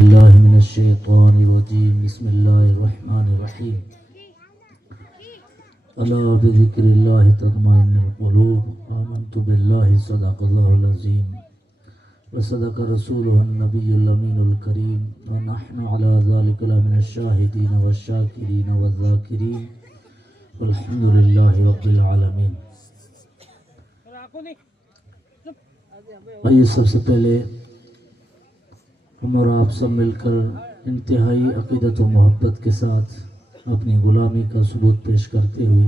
الله من الشيطان الرجيم بسم الله الرحمن الرحيم ألا بذكر الله تطمئن القلوب آمنت بالله صدق الله العظيم وصدق رسوله النبي الأمين الكريم ونحن على ذلك لمن الشاهدين والشاكرين والذاكرين والحمد لله رب العالمين. آئیے سب سے پہلے ہم اور آپ سب مل کر انتہائی عقیدت و محبت کے ساتھ اپنی غلامی کا ثبوت پیش کرتے ہوئے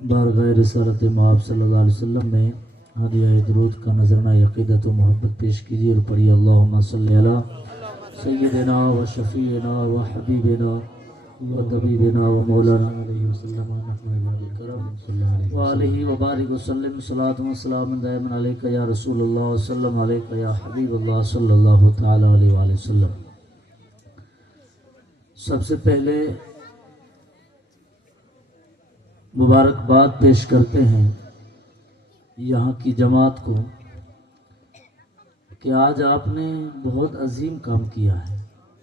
بارگاہ رسالت مآب صلی اللہ علیہ وسلم میں ہدیہ درود کا نذرانہ عقیدت و محبت پیش کیجیے اور پڑھیے اللہم صلی علی سیدنا و شفیعنا و حبیبنا و طبیبنا و مولانا علیہ وسلم وآلہ وبارک وسلم صلاۃ و سلام دائما علیکہ یا رسول اللہ وسلم علیکہ یا حبیب اللہ صلی اللہ تعالی علیہ وآلہ وسلم. سب سے پہلے مبارکباد پیش کرتے ہیں یہاں کی جماعت کو کہ آج آپ نے بہت عظیم کام کیا ہے،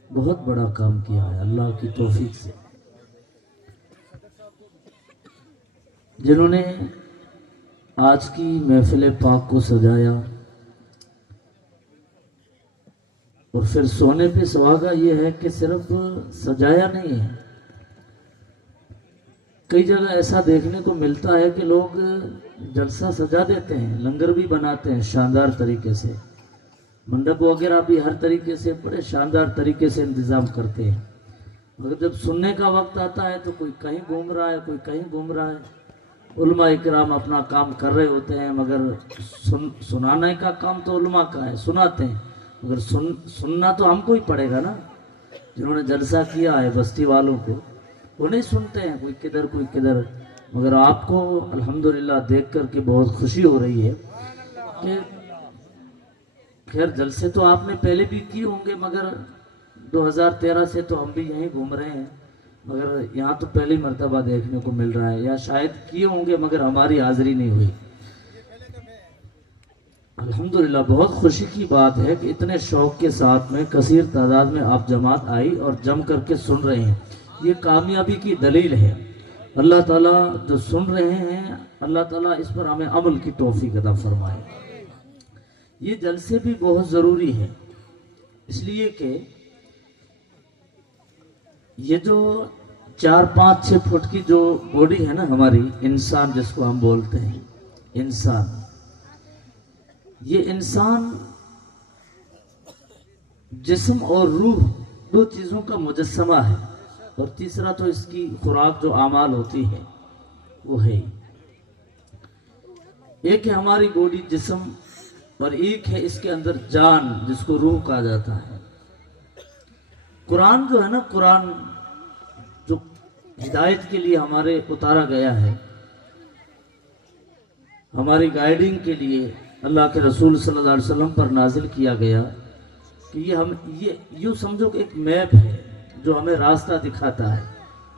بہت بڑا کام کیا ہے اللہ کی توفیق سے. جنہوں نے آج کی محفل پاک کو سجایا اور پھر سونے پہ سہاگا یہ ہے کہ صرف سجایا نہیں ہے. کئی جگہ ایسا دیکھنے کو ملتا ہے کہ لوگ جلسہ سجا دیتے ہیں، لنگر بھی بناتے ہیں شاندار طریقے سے، منڈپ وغیرہ بھی ہر طریقے سے بڑے شاندار طریقے سے انتظام کرتے ہیں، مگر جب سننے کا وقت آتا ہے تو کوئی کہیں گھوم رہا ہے، کوئی کہیں گھوم رہا ہے. علماء اکرام اپنا کام کر رہے ہوتے ہیں مگر سنانے کا کام تو علماء کا ہے، سناتے ہیں مگر سننا تو ہم کو ہی پڑے گا نا. جنہوں نے جلسہ کیا ہے بستی والوں کو وہ نہیں سنتے ہیں، کوئی کدھر کوئی کدھر. مگر آپ کو الحمدللہ دیکھ کر کے بہت خوشی ہو رہی ہے کہ خیر جلسے تو آپ نے پہلے بھی کیے ہوں گے مگر 2013 سے تو ہم بھی یہیں گھوم رہے ہیں، مگر یہاں تو پہلی مرتبہ دیکھنے کو مل رہا ہے، یا شاید کیے ہوں گے مگر ہماری حاضری نہیں ہوئی. الحمدللہ بہت خوشی کی بات ہے کہ اتنے شوق کے ساتھ میں کثیر تعداد میں آپ جماعت آئی اور جم کر کے سن رہے ہیں. یہ کامیابی کی دلیل ہے. اللہ تعالیٰ جو سن رہے ہیں اللہ تعالیٰ اس پر ہمیں عمل کی توفیق عطا فرمائے. یہ جلسے بھی بہت ضروری ہے اس لیے کہ یہ جو 4-5-6 فٹ کی جو باڈی ہے نا ہماری انسان جس کو ہم بولتے ہیں انسان، یہ انسان جسم اور روح دو چیزوں کا مجسمہ ہے، اور تیسرا تو اس کی خوراک جو اعمال ہوتی ہے وہ ہے. ایک ہے ہماری باڈی جسم اور ایک ہے اس کے اندر جان جس کو روح کہا جاتا ہے. قرآن جو ہے نا، قرآن جو ہدایت کے لیے ہمارے اتارا گیا ہے، ہماری گائیڈنگ کے لیے اللہ کے رسول صلی اللہ علیہ وسلم پر نازل کیا گیا کہ یہ یوں سمجھو کہ ایک میپ ہے جو ہمیں راستہ دکھاتا ہے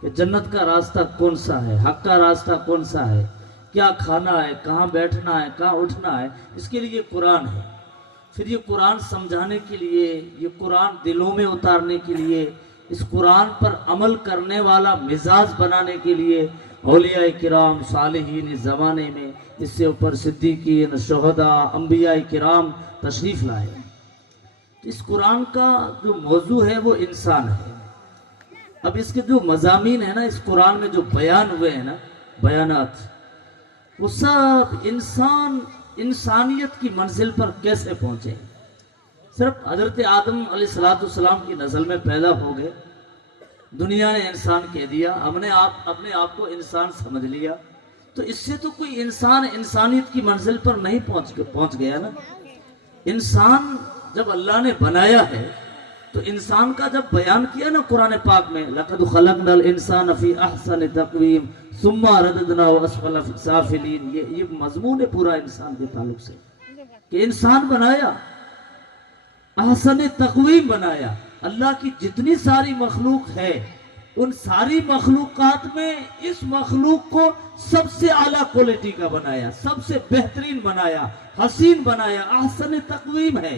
کہ جنت کا راستہ کون سا ہے، حق کا راستہ کون سا ہے، کیا کھانا ہے، کہاں بیٹھنا ہے، کہاں اٹھنا ہے. اس کے لیے قرآن ہے. پھر یہ قرآن سمجھانے کے لیے، یہ قرآن دلوں میں اتارنے کے لیے، اس قرآن پر عمل کرنے والا مزاج بنانے کے لیے اولیاء کرام صالحین اس زمانے میں، اس سے اوپر صدیقین، شہداء، انبیاء کرام تشریف لائے. اس قرآن کا جو موضوع ہے وہ انسان ہے. اب اس کے جو مضامین ہیں نا اس قرآن میں جو بیان ہوئے ہیں نا، بیانات، وہ سب انسانیت کی منزل پر کیسے پہنچے. صرف حضرت آدم علیہ السلام کی نسل میں پیدا ہو گئے، دنیا نے انسان کہہ دیا، ہم نے اپنے آپ کو انسان سمجھ لیا، تو اس سے تو کوئی انسان انسانیت کی منزل پر نہیں پہنچ گیا نا. انسان جب اللہ نے بنایا ہے تو انسان کا جب بیان کیا نا قرآن پاک میں لَقَدْ خَلَقْنَا الْإِنسَانَ فِي أَحْسَنِ تَقْوِيمٍ ثُمَّ رَدَدْنَاهُ أَسْفَلَ سَافِلِينَ. یہ مضمون ہے پورا انسان کے تعلق سے کہ انسان بنایا، احسن تقویم بنایا. اللہ کی جتنی ساری مخلوق ہے ان ساری مخلوقات میں اس مخلوق کو سب سے اعلیٰ کوالٹی کا بنایا، سب سے بہترین بنایا، حسین بنایا، احسن تقویم ہے.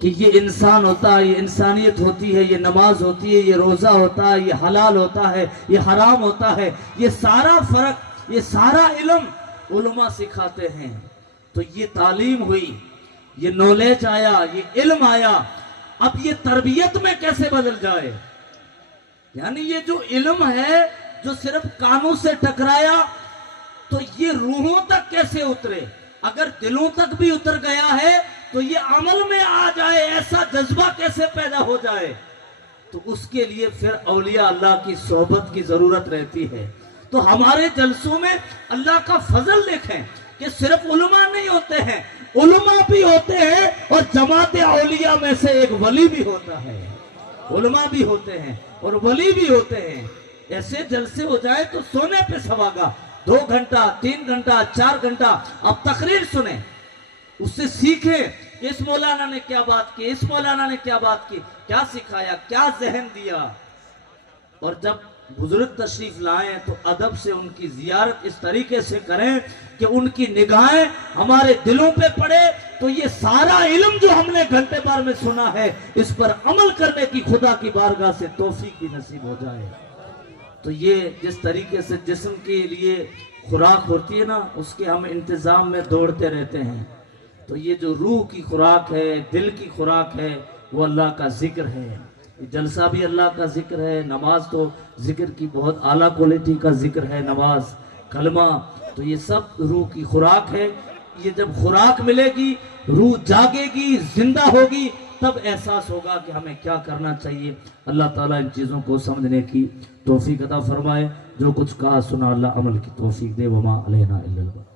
کہ یہ انسان ہوتا ہے، یہ انسانیت ہوتی ہے، یہ نماز ہوتی ہے، یہ روزہ ہوتا ہے، یہ حلال ہوتا ہے، یہ حرام ہوتا ہے، یہ سارا فرق، یہ سارا علم علماء سکھاتے ہیں۔ تو یہ تعلیم ہوئی، یہ نالج آیا، یہ علم آیا، اب یہ تربیت میں کیسے بدل جائے؟ یعنی یہ جو علم ہے جو صرف کانوں سے ٹکرایا تو یہ روحوں تک کیسے اترے؟ اگر دلوں تک بھی اتر گیا ہے تو یہ عمل میں آ جائے، ایسا جذبہ کیسے پیدا ہو جائے؟ تو اس کے لیے پھر اولیاء اللہ کی صحبت کی ضرورت رہتی ہے۔ تو ہمارے جلسوں میں اللہ کا فضل دیکھیں کہ صرف علماء نہیں ہوتے ہیں، علماء بھی ہوتے ہیں اور جماعت اولیاء میں سے ایک ولی بھی ہوتا ہے، علماء بھی ہوتے ہیں اور ولی بھی ہوتے ہیں۔ ایسے جلسے ہو جائے تو سونے پہ سواگا، 2 گھنٹہ 3 گھنٹہ 4 گھنٹہ اب تقریر سنیں، اس سے سیکھیں اس مولانا نے کیا بات کی، اس مولانا نے کیا بات کی، کیا سکھایا، کیا ذہن دیا۔ اور جب بزرگ تشریف لائیں تو ادب سے ان کی زیارت اس طریقے سے کریں کہ ان کی نگاہیں ہمارے دلوں پہ پڑے، تو یہ سارا علم جو ہم نے گھنٹے بھر میں سنا ہے اس پر عمل کرنے کی خدا کی بارگاہ سے توفیق بھی نصیب ہو جائے۔ تو یہ جس طریقے سے جسم کے لیے خوراک ہوتی ہے نا، اس کے ہم انتظام میں دوڑتے رہتے ہیں، تو یہ جو روح کی خوراک ہے، دل کی خوراک ہے، وہ اللہ کا ذکر ہے۔ جلسہ بھی اللہ کا ذکر ہے، نماز تو ذکر کی بہت اعلیٰ کوالٹی کا ذکر ہے، نماز، کلمہ، تو یہ سب روح کی خوراک ہے۔ یہ جب خوراک ملے گی، روح جاگے گی، زندہ ہوگی، تب احساس ہوگا کہ ہمیں کیا کرنا چاہیے۔ اللہ تعالیٰ ان چیزوں کو سمجھنے کی توفیق عطا فرمائے۔ جو کچھ کہا سنا اللہ عمل کی توفیق دے، وما علینا الا البلاغ۔